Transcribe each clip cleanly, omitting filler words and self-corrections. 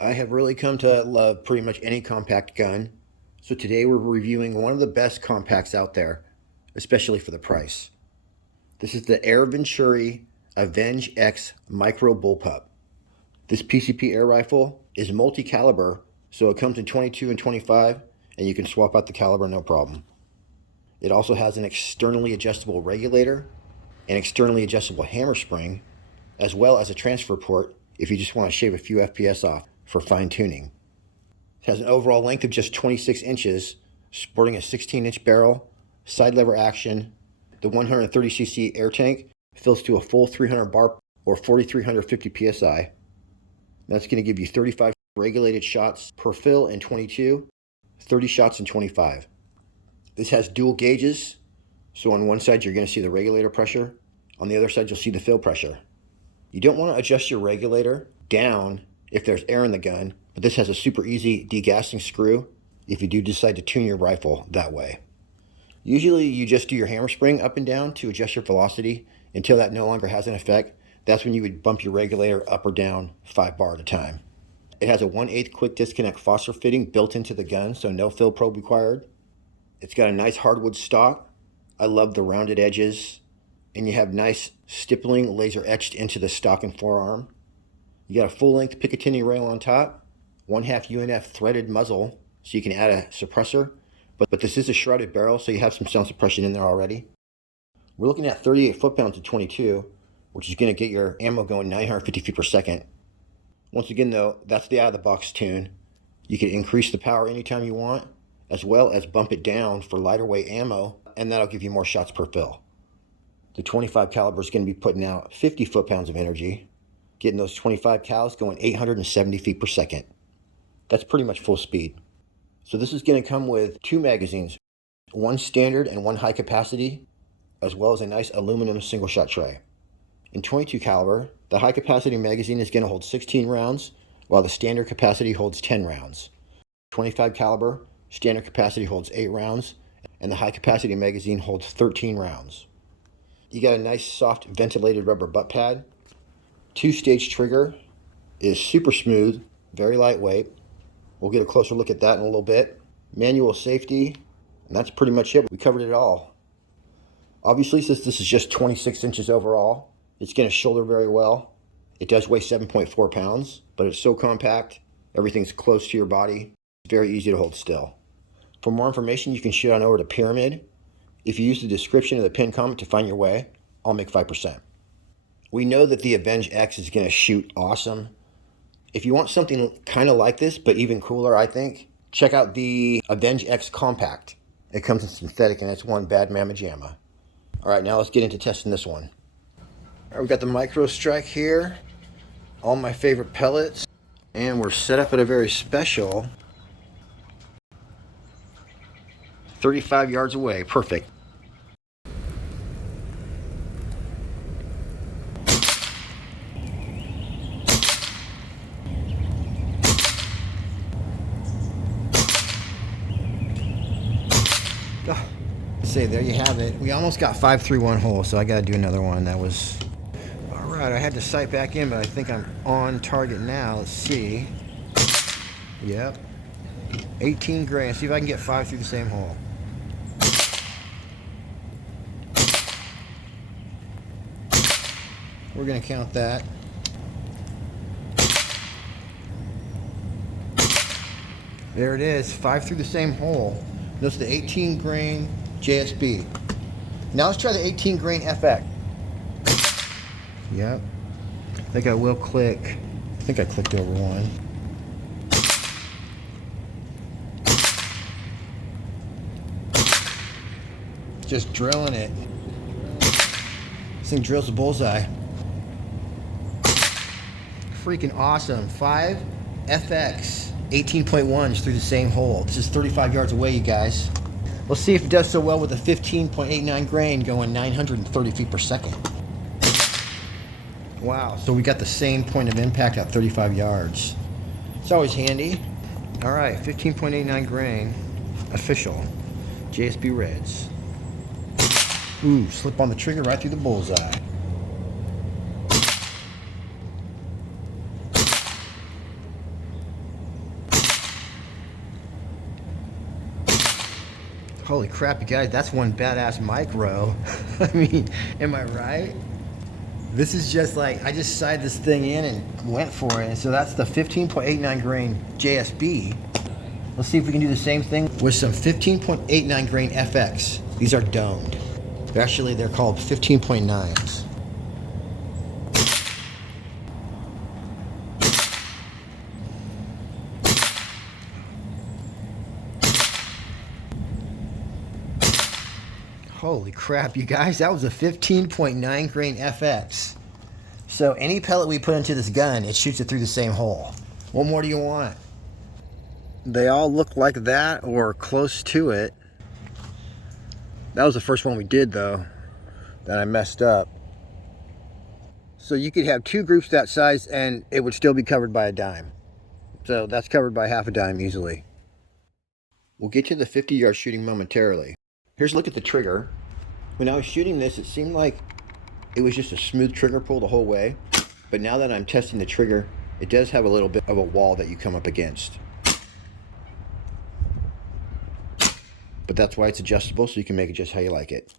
I have really come to love pretty much any compact gun. So today we're reviewing one of the best compacts out there, especially for the price. This is the Venturi Avenge-X Micro Bullpup. This PCP air rifle is multi-caliber, so it comes in 22 and 25, and you can swap out the caliber no problem. It also has an externally adjustable regulator, an externally adjustable hammer spring, as well as a transfer port if you just want to shave a few FPS off for fine tuning. It has an overall length of just 26 inches, sporting a 16-inch barrel, side lever action. The 130cc air tank fills to a full 300 bar or 4,350 psi. That's going to give you 35 regulated shots per fill in 22, 30 shots in 25. This has dual gauges, so on one side you're going to see the regulator pressure, on the other side you'll see the fill pressure. You don't want to adjust your regulator down if there's air in the gun, but this has a super easy degassing screw if you do decide to tune your rifle that way. Usually you just do your hammer spring up and down to adjust your velocity until that no longer has an effect. That's when you would bump your regulator up or down 5 bar at a time. It has a 1/8 quick disconnect phosphor fitting built into the gun, so no fill probe required. It's got a nice hardwood stock. I love the rounded edges, and you have nice stippling laser etched into the stock and forearm. You got a full-length Picatinny rail on top, 1/2 UNF threaded muzzle, so you can add a suppressor, but this is a shrouded barrel, so you have some sound suppression in there already. We're looking at 38 foot-pounds of 22, which is going to get your ammo going 950 feet per second. Once again though, that's the out-of-the-box tune. You can increase the power anytime you want, as well as bump it down for lighter weight ammo, and that'll give you more shots per fill. The 25 caliber is going to be putting out 50 foot-pounds of energy, getting those 25 cals going 870 feet per second. That's pretty much full speed. So this is going to come with 2 magazines, one standard and one high capacity, as well as a nice aluminum single shot tray. In 22 caliber, the high capacity magazine is going to hold 16 rounds, while the standard capacity holds 10 rounds. 25 caliber, standard capacity holds 8 rounds, and the high capacity magazine holds 13 rounds. You got a nice soft ventilated rubber butt pad. 2-stage trigger is super smooth, very lightweight. We'll get a closer look at that in a little bit. Manual safety, and that's pretty much it. We covered it all. Obviously, since this is just 26 inches overall, it's going to shoulder very well. It does weigh 7.4 pounds, but it's so compact. Everything's close to your body. It's very easy to hold still. For more information, you can shoot on over to Pyramid. If you use the description of the pinned comment to find your way, I'll make 5%. We know that the Avenge-X is going to shoot awesome. If you want something kind of like this, but even cooler, I think, check out the Avenge-X Compact. It comes in synthetic, and it's one bad mamma jamma. All right, now let's get into testing this one. All right, we've got the Micro Strike here, all my favorite pellets, and we're set up at a very special 35 yards away. Perfect. Say, there you have it. We almost got 5-3-1 hole, so I got to do another one. That was all right. I had to sight back in, but I think I'm on target now. Let's see. Yep, 18 grain. See if I can get 5 through the same hole. We're gonna count that. There it is, 5 through the same hole. Notice the 18 grain JSB. Now let's try the 18 grain FX. Yep. I think I will click. I think I clicked over one. Just drilling it. This thing drills a bullseye. Freaking awesome. 5 FX 18.1s through the same hole. This is 35 yards away, you guys. Let's see if it does so well with a 15.89 grain going 930 feet per second. Wow, so we got the same point of impact at 35 yards. It's always handy. All right, 15.89 grain, official, JSB Reds. Ooh, slip on the trigger right through the bullseye. Holy crap, you guys, that's one badass micro. I mean, am I right? This is just like, I just sided this thing in and went for it. And so that's the 15.89 grain JSB. Let's see if we can do the same thing with some 15.89 grain FX. These are domed. Actually, they're called 15.9s. Holy crap, you guys, that was a 15.9 grain FX. So any pellet we put into this gun, it shoots it through the same hole. What more do you want? They all look like that or close to it. That was the first one we did though, that I messed up. So you could have two groups that size and it would still be covered by a dime. So that's covered by half a dime easily. We'll get to the 50-yard shooting momentarily. Here's a look at the trigger. When I was shooting this, it seemed like it was just a smooth trigger pull the whole way. But now that I'm testing the trigger, it does have a little bit of a wall that you come up against. But that's why it's adjustable, so you can make it just how you like it.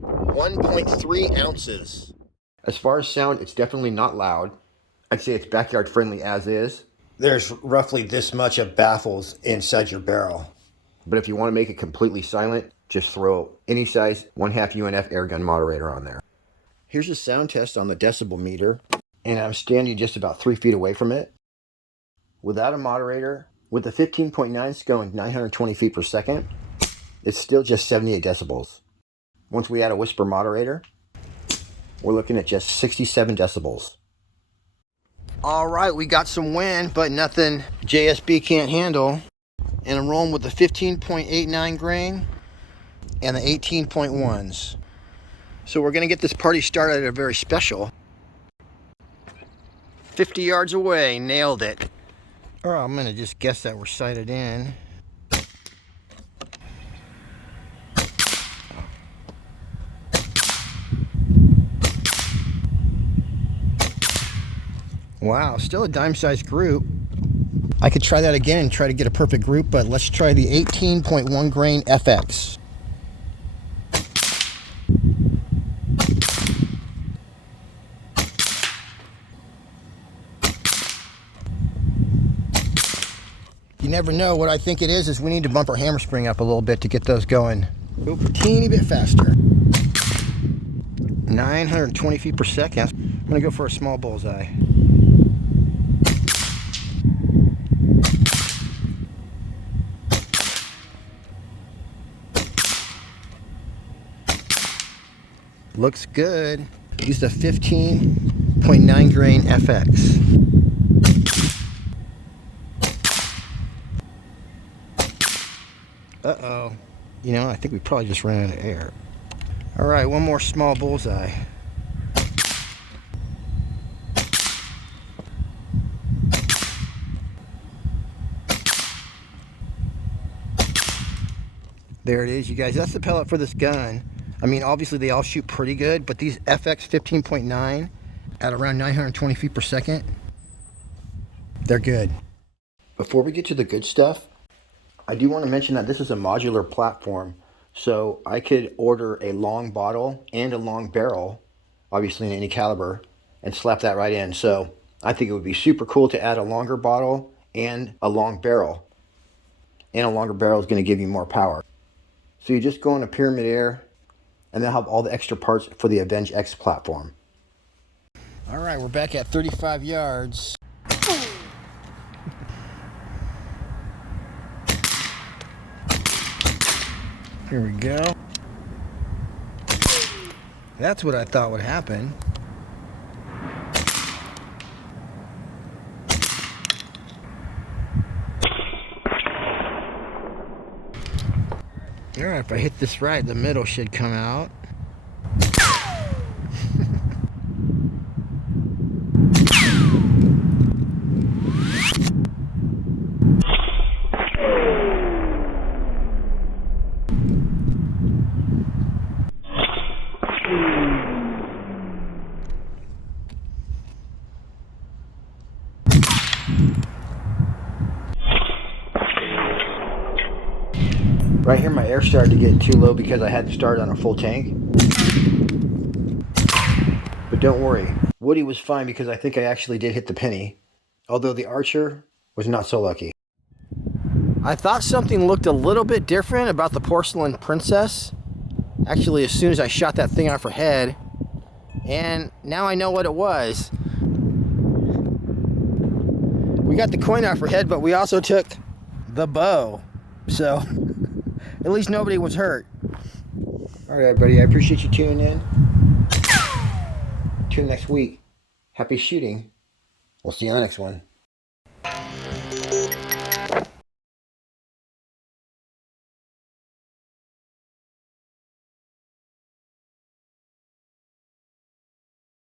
1.3 ounces. As far as sound, it's definitely not loud. I'd say it's backyard friendly as is. There's roughly this much of baffles inside your barrel. But if you want to make it completely silent, just throw any size 1/2 UNF airgun moderator on there. Here's a sound test on the decibel meter, and I'm standing just about 3 feet away from it. Without a moderator, with the 15.9s going 920 feet per second, it's still just 78 decibels. Once we add a whisper moderator, we're looking at just 67 decibels. All right, we got some wind, but nothing JSB can't handle. And I'm rolling with the 15.89 grain and the 18.1s. So we're gonna get this party started at a very special. 50 yards away, nailed it. Or I'm gonna just guess that we're sighted in. Wow, still a dime-sized group. I could try that again and try to get a perfect group, but let's try the 18.1 grain FX. You never know. What I think it is we need to bump our hammer spring up a little bit to get those going a teeny bit faster. 920 feet per second. I'm gonna go for a small bullseye. Looks good. Use the 15.9 grain FX. Uh-oh. You know, I think we probably just ran out of air. All right, one more small bullseye. There it is, you guys. That's the pellet for this gun. I mean, obviously they all shoot pretty good, but these FX 15.9 at around 920 feet per second, they're good. Before we get to the good stuff, I do want to mention that this is a modular platform, so I could order a long bottle and a long barrel, obviously in any caliber, and slap that right in. So I think it would be super cool to add a longer bottle and a long barrel. And a longer barrel is going to give you more power. So you just go into Pyramid Air, and they'll have all the extra parts for the Avenge-X platform. All right, we're back at 35 yards. Here we go. That's what I thought would happen. All right, if I hit this right, the middle should come out. Right here my air started to get too low because I hadn't started on a full tank. But don't worry, Woody was fine because I think I actually did hit the penny. Although the Archer was not so lucky. I thought something looked a little bit different about the Porcelain Princess. Actually, as soon as I shot that thing off her head. And now I know what it was. We got the coin off her head, but we also took the bow. So, at least nobody was hurt. Alright, everybody, I appreciate you tuning in. Tune next week. Happy shooting. We'll see you on the next one.